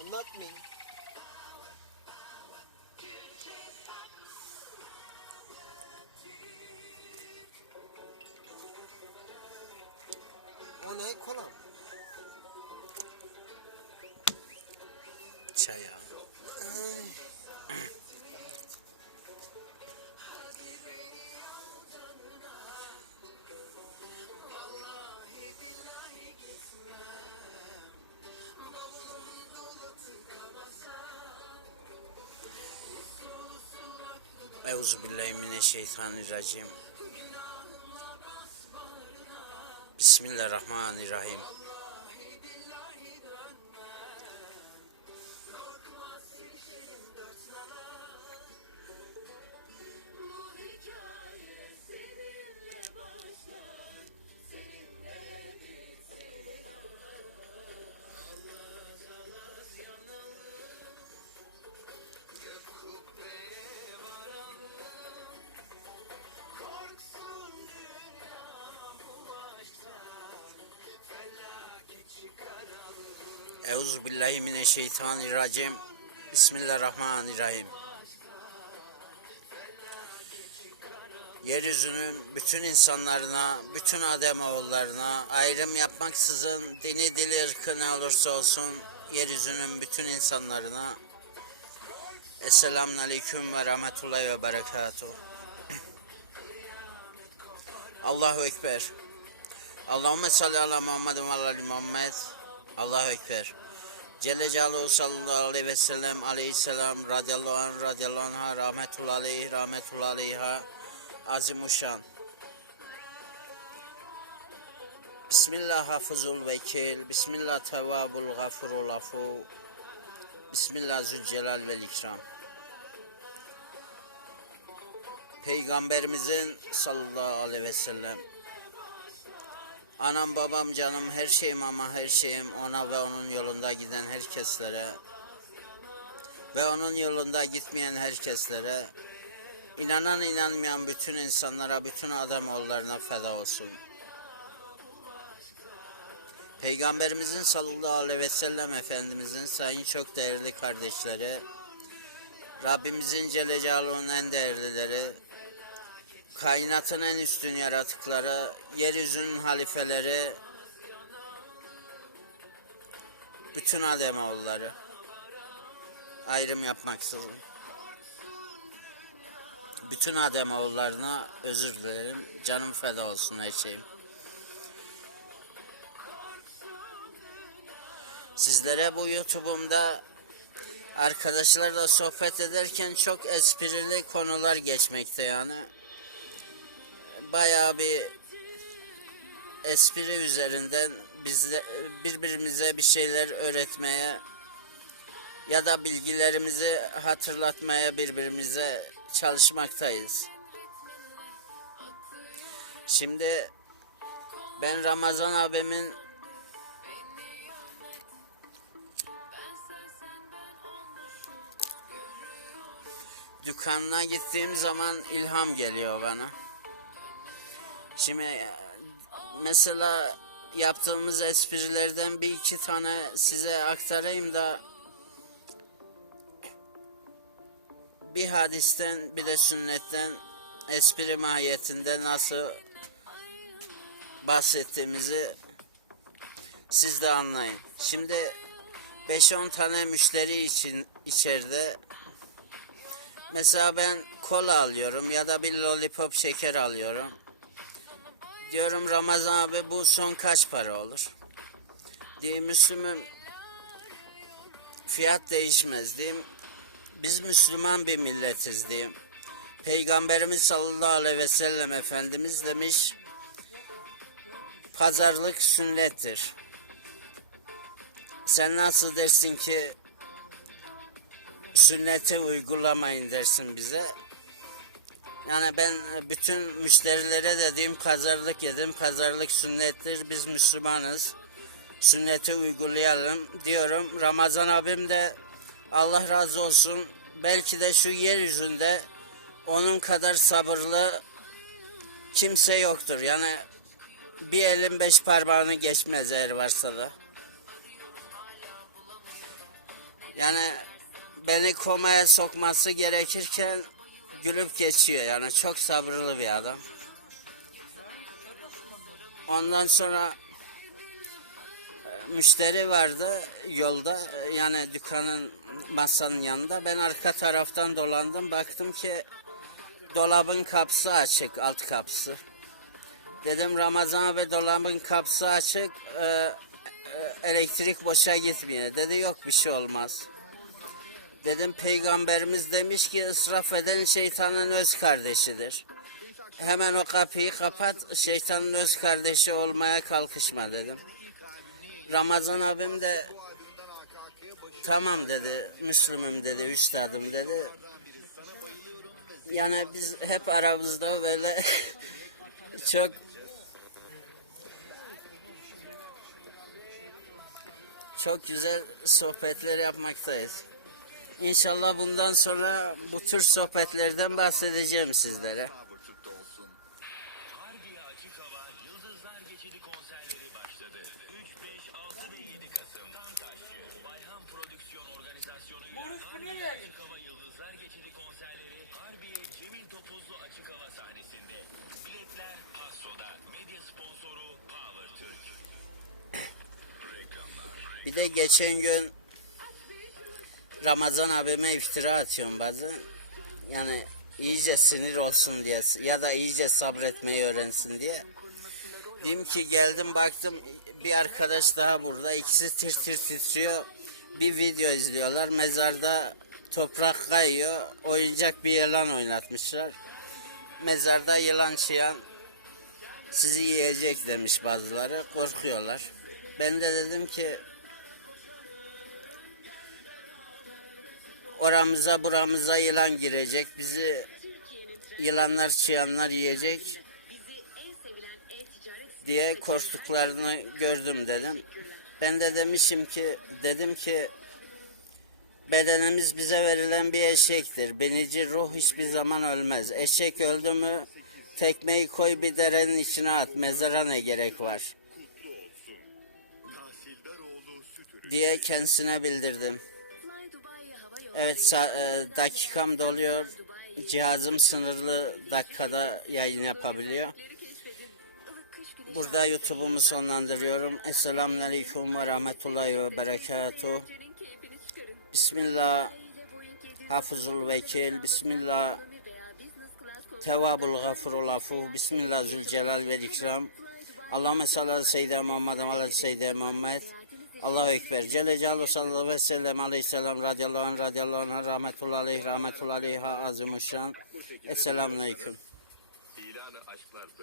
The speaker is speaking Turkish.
anlatmayın. O Euzubillahimineşşeytanirracim. Bismillahirrahmanirrahim. Euzubillahimineşşeytanirracim. Bismillahirrahmanirrahim. Yeryüzünün bütün insanlarına, bütün Ademoğullarına ayrım yapmaksızın dini dili ırkı ne olursa olsun yeryüzünün bütün insanlarına Esselamun Aleyküm ve Rahmetullahi ve Berekatuhu. Allahu Ekber. Allahümme salli ala Muhammed ve ala Muhammed. Allahu Ekber. Celle Celaluhu sallallahu aleyhi ve sellem aleyhisselam radıyallahu anh radıyallahu anh'a rahmetullahi aleyhi rahmetullahi aleyha azimuşşan. Bismillah hafızul vekil, Bismillah tevvabul gafurul afu, Bismillah zülcelal vel ikram. Peygamberimizin sallallahu aleyhi ve sellem Anam babam canım her şeyim ama her şeyim ona ve onun yolunda giden herkeslere ve onun yolunda gitmeyen herkeslere inanan inanmayan bütün insanlara bütün adam oğullarına feda olsun. Peygamberimizin sallallahu aleyhi ve sellem Efendimizin sayın çok değerli kardeşleri Rabbimizin Celle Celaluhu'nun en değerlileri kainatın en üstün yaratıkları, yeryüzünün halifeleri, bütün Ademoğulları ayrım yapmaksızın. Bütün Ademoğullarına özür dilerim. Canım feda olsun her şeyim. Sizlere bu YouTube'umda arkadaşlarla sohbet ederken çok esprili konular geçmekte yani bayağı bir espri üzerinden bizle birbirimize bir şeyler öğretmeye ya da bilgilerimizi hatırlatmaya birbirimize çalışmaktayız. Şimdi ben Ramazan abimin dükkanına gittiğim zaman ilham geliyor bana. Şimdi mesela yaptığımız esprilerden bir iki tane size aktarayım da bir hadisten bir de sünnetten espri mahiyetinde nasıl bahsettiğimizi siz de anlayın. Şimdi 5-10 tane müşteri için içeride mesela ben kola alıyorum ya da bir lollipop şeker alıyorum. Diyorum Ramazan abi bu son kaç para olur? Diye Müslüm'üm fiyat değişmez diyeyim. Biz Müslüman bir milletiz diyeyim. Peygamberimiz sallallahu aleyhi ve sellem Efendimiz demiş pazarlık sünnettir. Sen nasıl dersin ki sünnete uygulamayın dersin bize. Yani ben bütün müşterilere dediğim pazarlık yedim. Pazarlık sünnettir. Biz Müslümanız. Sünneti uygulayalım diyorum. Ramazan abim de Allah razı olsun. Belki de şu yeryüzünde onun kadar sabırlı kimse yoktur. Yani bir elin beş parmağını geçmez eğer varsa da. Yani beni komaya sokması gerekirken gülüp geçiyor yani çok sabırlı bir adam. Ondan sonra e, müşteri vardı yolda e, yani dükkanın masanın yanında ben arka taraftan dolandım baktım ki dolabın kapısı açık alt kapısı. Dedim Ramazan abi dolabın kapısı açık e, elektrik boşa gitmiyor. Dedi yok bir şey olmaz. Dedim peygamberimiz demiş ki ısraf eden şeytanın öz kardeşidir. Hemen o kapıyı kapat şeytanın öz kardeşi olmaya kalkışma dedim. Ramazan abim de tamam dedi Müslümüm dedi üstadım dedi. Yani biz hep aramızda böyle çok çok güzel sohbetler yapmaktayız. İnşallah bundan sonra bu tür sohbetlerden bahsedeceğim sizlere. Harbiye Açık Hava Yıldızlar Geçidi konserleri başladı. 3, 5, 6 ve 7 Kasım Tantaşçı, Bayhan Prodüksiyon Organizasyonuyla Harbiye Açık Hava Yıldızlar Geçidi konserleri Harbiye Cemil Topuzlu Açık Hava sahnesinde. Biletler Pasto'da. Medya sponsoru Power Türk. Bir de geçen gün Ramazan abime iftira atıyorum bazen. Yani iyice sinir olsun diye ya da iyice sabretmeyi öğrensin diye. Diyeyim ki geldim baktım bir arkadaş daha burada. İkisi tir tir titriyor. Bir video izliyorlar. Mezarda toprak kayıyor. Oyuncak bir yılan oynatmışlar. Mezarda yılan çıyan sizi yiyecek demiş bazıları. Korkuyorlar. Ben de dedim ki oramıza buramıza yılan girecek. Bizi yılanlar çıyanlar yiyecek diye korktuklarını gördüm dedim. Ben de demişim ki dedim ki bedenimiz bize verilen bir eşektir. Binici ruh hiçbir zaman ölmez. Eşek öldü mü tekmeyi koy bir derenin içine at. Mezara ne gerek var? diye kendisine bildirdim. Evet e, dakikam doluyor. Cihazım sınırlı dakikada yayın yapabiliyor. Burada YouTube'umu sonlandırıyorum. Esselamun Aleyküm ve Rahmetullahi ve Berekatuhu. Bismillah. Hafızul Vekil. Bismillah. Tevabul Gafurul Afu. Bismillah Zülcelal ve İkram. Allahümme seyyidina Muhammed ve seyyidina Muhammed. Allahu Ekber. Celle Celaluhu sallallahu aleyhi ve sellem aleyhisselam radıyallahu anh radıyallahu anh rahmetullahi aleyhi rahmetullahi aleyhi azimuşşan. Esselamun aleyküm. İlanı aşklar